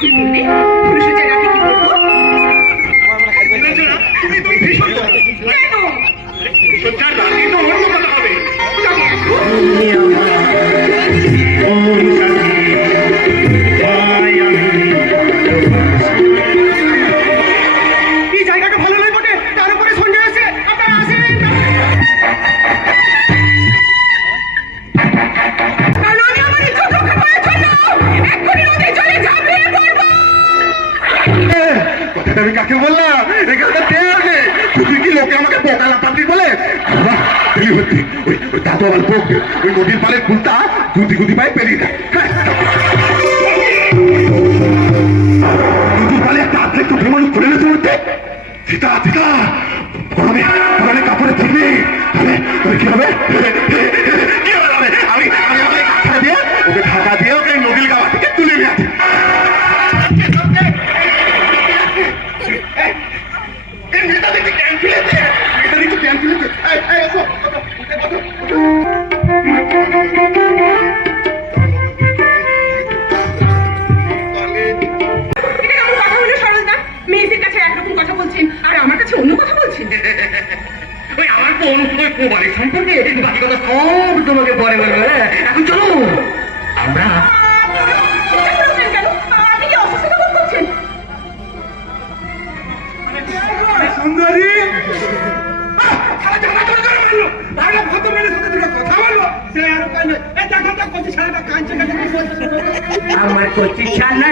কি বললি? পুরুষের রাতে কি বলবো? তুমি তুমি ভীষণ কেন? সজ্জার রাতে তো অন্য কথা হবে। তবে আসো। এই জায়গাটা ভালো নয় বটে, তার উপরে সঞ্জয় এসে আপনারা আসেন। কারণ আমি আমার ইজ্জত রক্ষা করার জন্য এক্ষুনি নদীর জলে ঝাঁপিয়ে পড়বো। কথাটা আমি কাকে বললাম? এখানটা দেয়া নেই। তুই কি লোকে আমাকে বোকালা পাবলিক বলে? বাবা, এই হচ্ছে ওই দাদু আমার বউ, ওই নদীর পাড়ের ফুলটা গুদি গুদি পায়ে পেরিয়ে দেয়। নদীর পাড়ে একটা আর্ধেক তো ভেমন খুলে নিতে উঠতে। সীতা সীতা, গরমে গরমে কাপড়ে ছিড়বি। তবে তবে কি হবে? কি হবে? আমি আমি ওকে ঢাকা দিয়ে ওকে নদীর গাওয়া থেকে তুলে নিয়ে আসি। নেতা দেখি ক্যান ফেলেছে, নেতা দেখি ক্যান ফেলেছে। এটা কেমন কথা হলো সরলদা? মেয়েদের কাছে একরকম কথা বলছেন আর আমার কাছে অন্য কথা বলছেন। ওই আমার বোন ওই কুমারী সম্পর্কে বাকি কথা সব তোমাকে পরে বলবে। এখন চলো আমরা চিন্তা করছেন কেন? আপনি কি অসুস্থতা বোধ করছেন? সুন্দরী আমার কচি ছানা